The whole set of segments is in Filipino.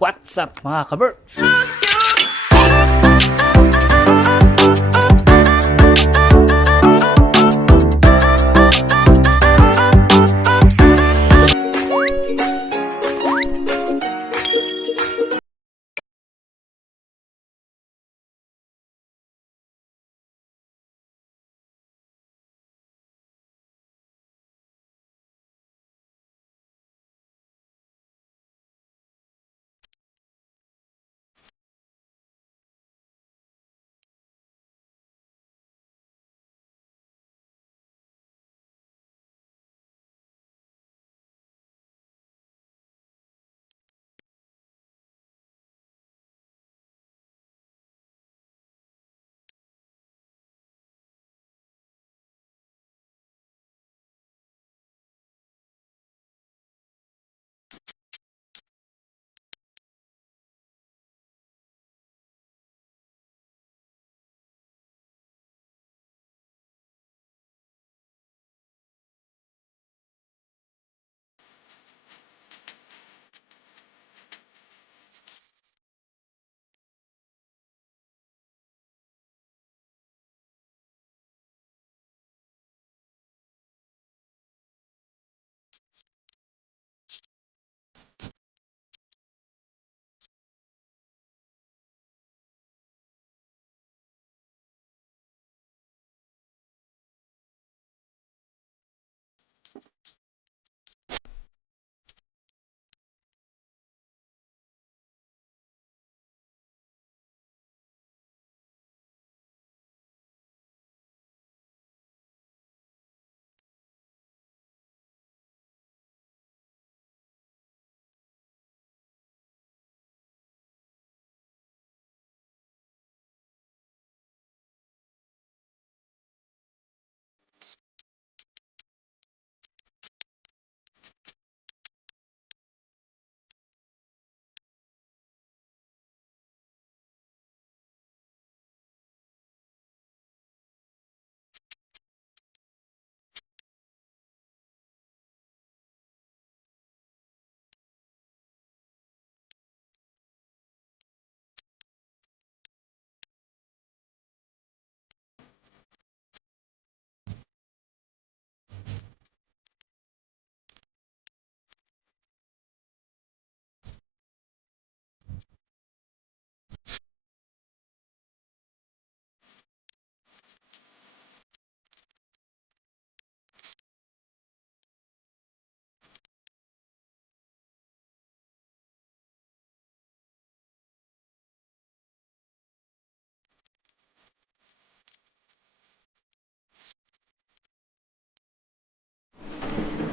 What's up mga Kaberks?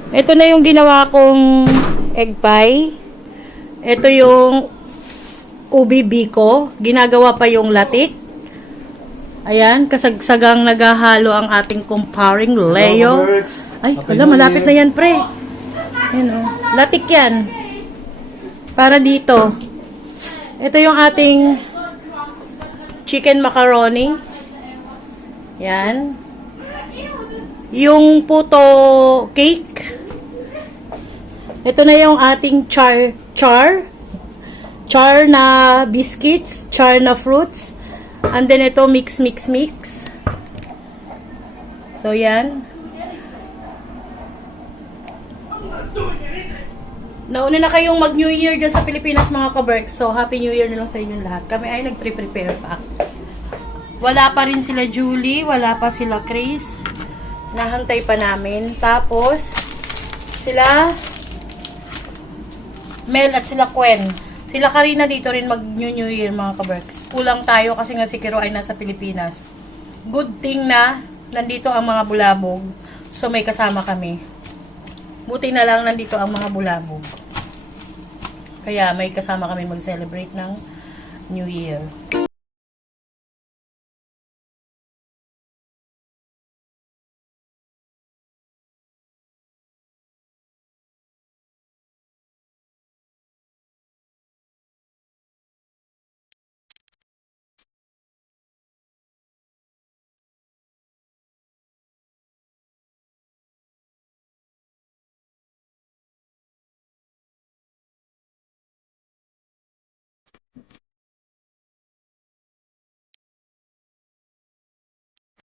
Ito na yung ginawa kong egg pie. Ito yung ubi biko. Ginagawa pa yung latik. Ayan, kasagsagang naghahalo ang ating comparing Leo. Ay, wala, malapit na yan, pre. Ayan, oh. Latik yan. Para dito. Ito yung ating chicken macaroni. Yan. Yung puto cake. Ito na yung ating char na biscuits, char na fruits. And then ito mix. So yan. Nauna na kayong mag New Year dyan sa Pilipinas mga Kaberks. So happy New Year na lang sa inyong lahat. Kami ay nagpre-prepare pa. Wala pa rin sila Julie, wala pa sila Chris. Nahantay pa namin. Tapos sila Mel at sila Quen. Sila Karina dito rin mag New Year mga Kaberks. Kulang tayo kasi nga si Kiro ay nasa Pilipinas. Good thing na nandito ang mga Bulabog. So may kasama kami. Buti na lang nandito ang mga Bulabog. Kaya may kasama kami mag-celebrate ng New Year.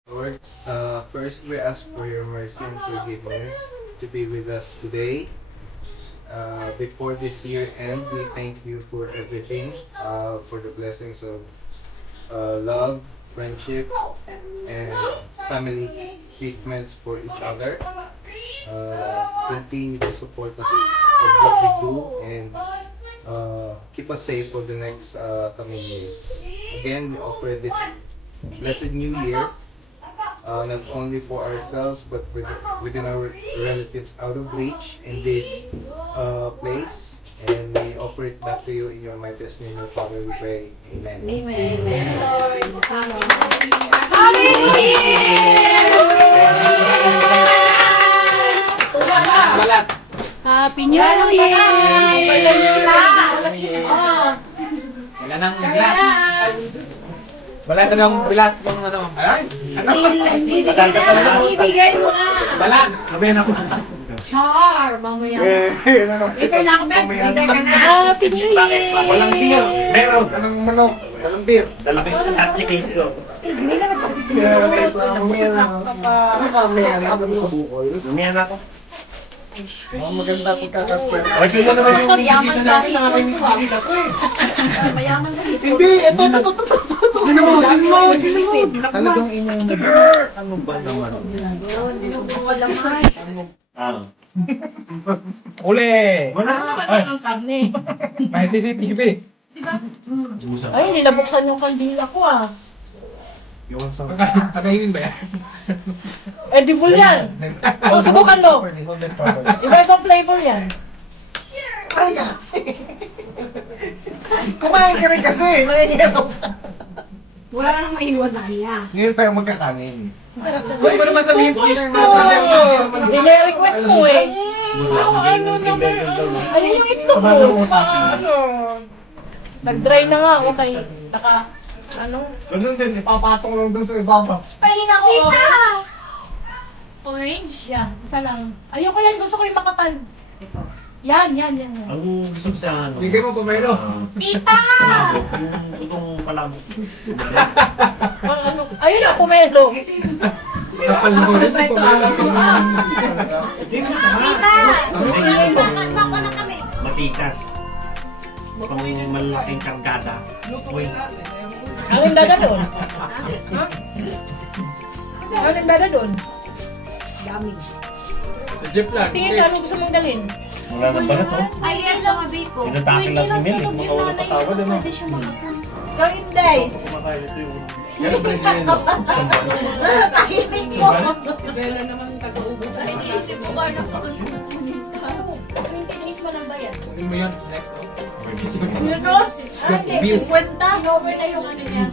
Lord, first we ask for your mercy and forgiveness to be with us today. Before this year end, we thank you for everything, for the blessings of love, friendship, and family treatments for each other. Continue to support us with what we do and keep us safe for the next coming years. Again, we offer this blessed new year, not only for ourselves but within our relatives out of reach in this place. And we offer it back to you in your mightiest name, of Father, we pray. Amen. Happy New Year! Wala nang bilat. Wala na nang bilat yung ano. Ibigay mo na! Wala. Sabihin ako. Char! Mamaya. Ito na ako, Ben. Ibigay ka na. Happy New Year! Walang beer. Meron. Walang manok. Walang beer. Dalawin at si Casey. Lumiyan ako. Maganda pagkakasper. O, ito naman yung Mayaman dito sa natin ang aming makikita ko eh. Mayaman sa ito. Hindi, ito. Talagang inyong ano ba naman? Uli! Wala naman ang karne. May CCTV. Ay, nilabuksan yung kandila ko ah. Yung sa... Kakainin ba yan? Edible yan. O, subukan mo. Iba-ibang flavor yan. Ay, kasi. Kumain ka rin kasi. Nangyayarap. Wala nang maiwan na niya. Ngayon tayo magkakanin. Huwag mo naman sabihin ko. Dine-request mo eh. Ano naman? Ayun yung itlog mo. Nag-dry na nga ako kay ano? Ganun din, ipapatong lang dun sa ibaba. Pahin ako. Orange? Yan. Isa lang. Ayoko yan. Gusto ko yung makapal. Ito. Yan. Ang gusto ko sa ano? Bigay mo pamelo. Pita! Yung itong palabok. Ano? Ayun na, pumelo. Kapal mo rin si pamelo. Pita! Bakal na kami. Matikas. Itong malaking kargada. Uy, Ang indada doon? Ang indada doon? Dami. Jeep lang. Tingin ka, ano gusto mong dalhin? wala na ba na to? Ay, yan lang abi ko. Pinatakin lang si Mel. Mga wala patawad ano. Gawin day. Kumakain ito yung... Tahimik ko. Bella naman taga-ubos. Ay, iniisip ko ba na sa kanya? 20 days pa lang ba yan? Kunin mo yan. Next. Yun o? Hindi, 50. Over na yung ano niya.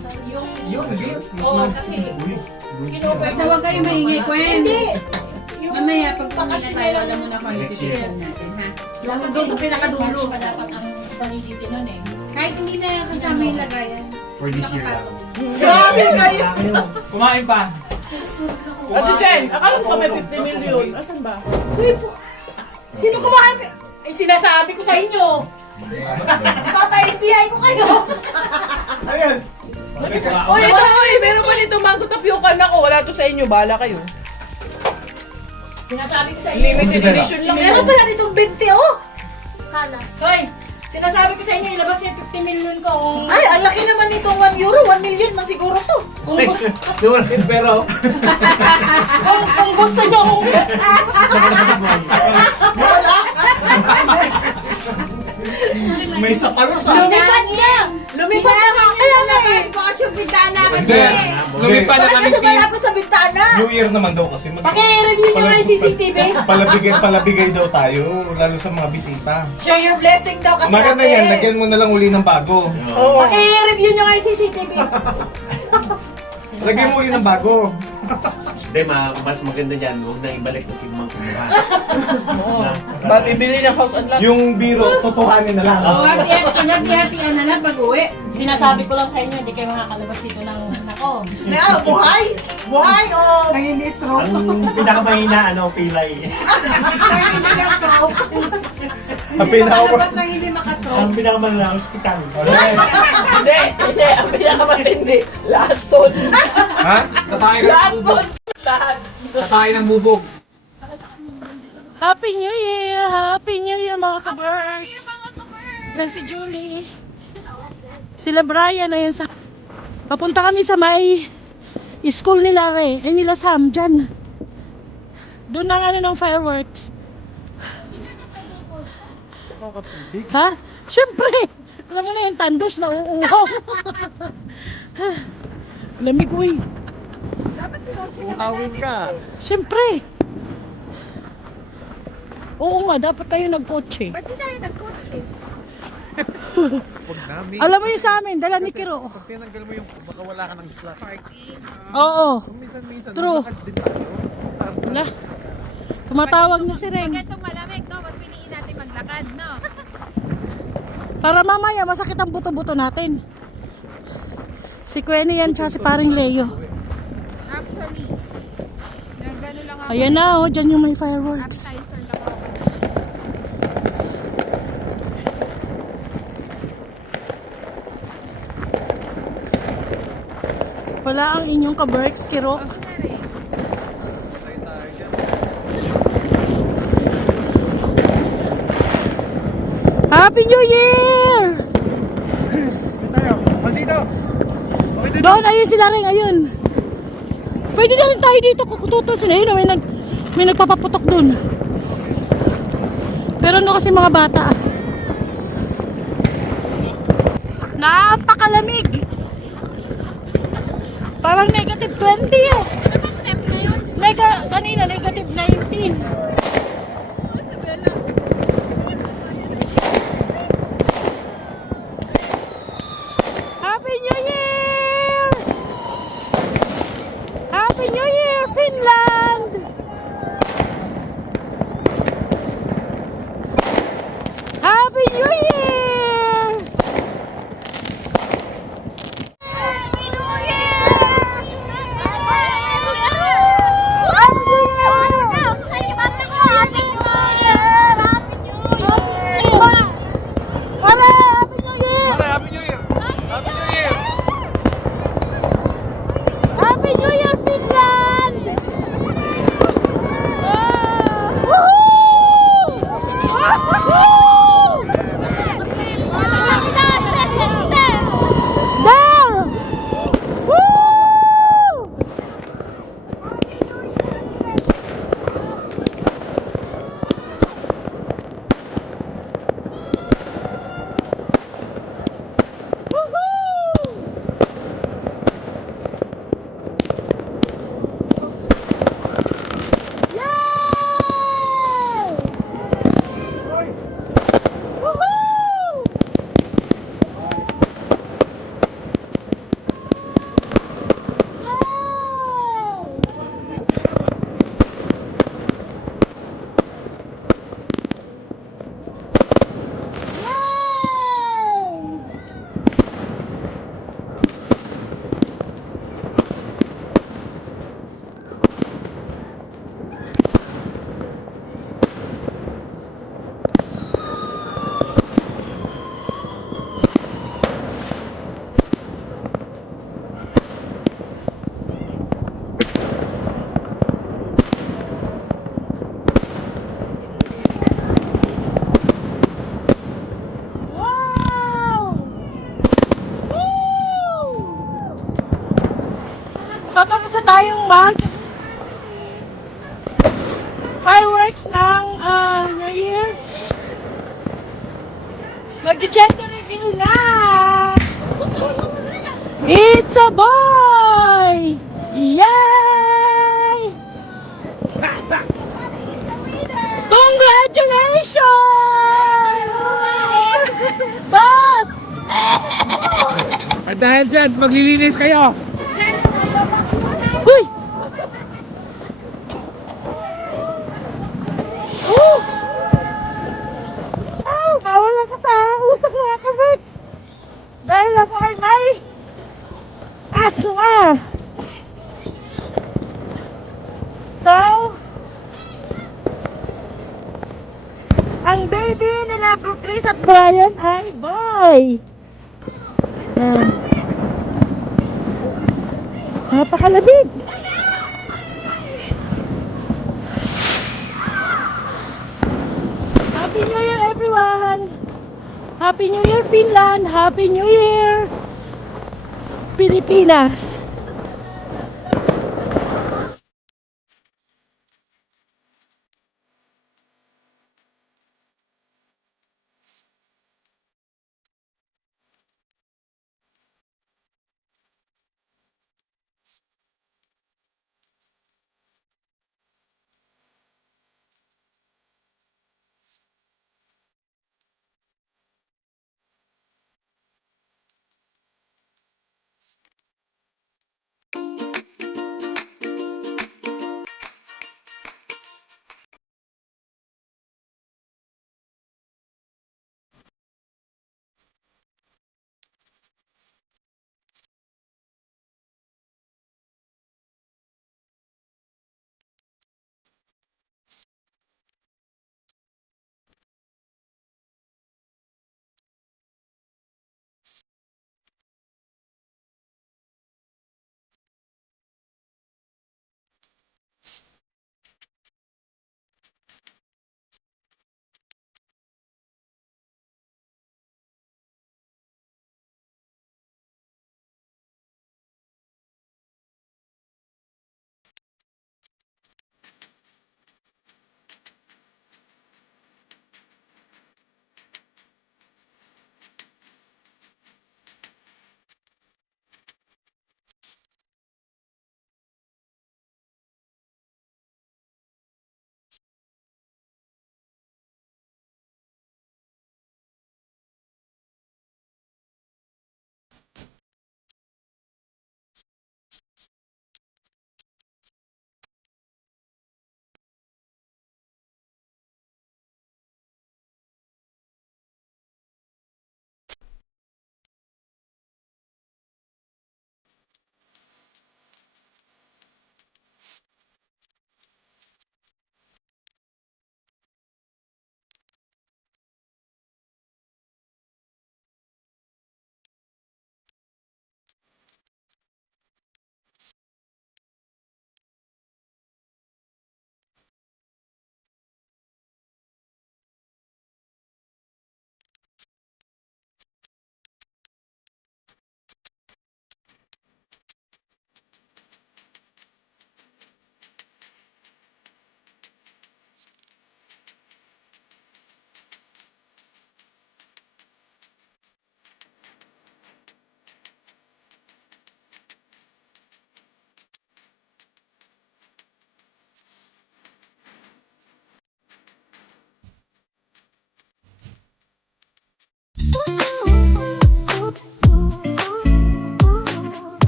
Yung bills. Oo, kasi kinover. Basta huwag kayo maingay, Gwen. Hindi. Yung Mamaya, pag bakasyon pumili tayo, na alam mo na kung ano decision natin, ha? Dapat doon sa pinakadulo. Pa dapat ang validity nun eh. Kahit hindi na kasama yung lagayan. For this year lang. Grabe kayo. Kumain pa. Ate Jen, akala ko may 50 million. Asan ba? Sino kumain? Eh, sinasabi ko sa inyo. Papa-NBI ko kayo. Ayan! Oy, ito, oy, meron pa nito mango tapioca na ko. Wala to sa inyo, bala kayo. Sinasabi ko sa inyo. Limited edition lang. Meron pala nitong 20 oh. Sana. Hoy, sinasabi ko sa inyo, ilabas niyo 50 million ko. Ay, ang laki naman nitong 1 euro. 1 million man siguro to. Kung gusto, Pero, kung gusto nyo, May sapalos ah! Lumipad niya. Lumipad na nga. Kaya na eh. Bukas yung bintana kasi. Lumipad na Bakit kami. kasi malapit sa bintana? New Year naman daw kasi. paki-review nyo nga yung CCTV. Palabigay daw tayo, lalo sa mga bisita. Share your blessing daw kasi Maganda yan, lagyan mo na lang uli ng bago. Paki-review nyo nga yung CCTV. Lagyan mo uli ng bago. Hindi, mas maganda dyan. Huwag na ibalik kung sino mang kumuha. Ba, bibili ng house and lot. Yung biro, totohanin na lang. Hati-hati na lang pag-uwi. Sinasabi ko lang sa inyo, hindi kayo makakalabas dito ng nako. Na, buhay? Buhay o... Nang hindi stroke. Ang pinakamahina, pilay. Nang hindi ka stroke. Ang pinaka... Makalabas nang hindi makastroke. Ang pinakamahina, hospital. Hindi. Ang pinakamatindi, lason. Ha? Tatay ka ng bubog. Tatay ng bubog. Happy New Year! Happy New Year mga ka-Berks! Yan si Julie. Sila Brian na yan sa... Papunta kami sa may school nila nila Sam dyan. Doon ang ano ng fireworks. Ha? Siyempre! Alam mo na yung tandos na uuhaw. Lamig uy. Uhawin ka. Siyempre. Oo nga, dapat tayo nagkotse. Ba't di tayo nagkotse? Huwag namin. Alam mo yung sa amin, dala ni Kiro. Pag tinanggal mo yung baka wala ka ng slot. Oo. Minsan-minsan, True. maglakad din tayo. Wala. Tumatawag na si Reng. Pag itong malamig, no? Mas piliin natin maglakad, no? Para mamaya masakit ang buto-buto natin. Si Queni yan tsaka si paring Leo. Actually, nagano lang ako. Ayan na oh, dyan yung may fireworks. Appetizer lang ako. Wala ang inyong ka-Berks, Kiro. Happy New Year! Tayo, dito. Doon, ayun sila rin, ayun. Pwede na rin tayo dito, kukututosin. Ayun, may nagpapaputok dun. Pero ano kasi mga bata. Napakalamig. Parang negative 20 eh. Ano bang temp na yun? Kanina, negative 19. Happy New Year! Happy New Year, Finland! Happy New Year! Happy New Year! Happy New Happy New Year, Finland! Woohoo! Woohoo! There! Woo! Woohoo! Yay! Woohoo! Yay! Yay! Wow! Woo! So tapos na tayong fireworks ng New Year. Mag-gender reveal na! It's a boy! Yay! Congratulations! Boss! At dahil dyan, maglilinis kayo. Uy! Oh, bawal lang ka sa usap mga ka-Berks. Dahil ako ay may asma. So, ang baby nila Chris at Brian ay boy. Napakalamig! Happy New Year, everyone! Happy New Year, Finland! Happy New Year, Pilipinas!